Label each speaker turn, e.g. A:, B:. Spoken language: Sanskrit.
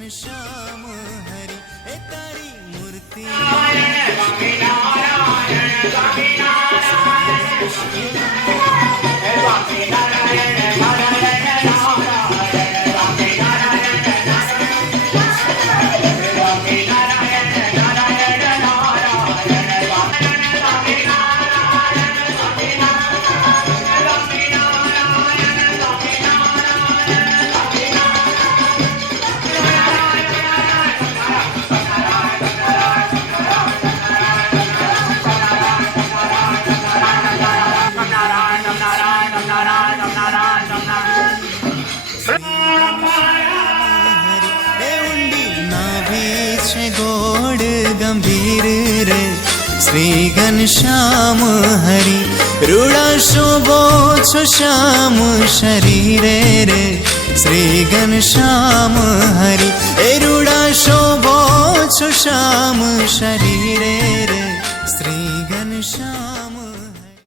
A: घनश्याम हरि एता ी गोड गंभीर रे श्री घन श्याम हरि रूढा शोभो श्याम शरीर रे श्री घन श्याम हरि रे रूढा शोभो श्याम शरीर रे घन श्याम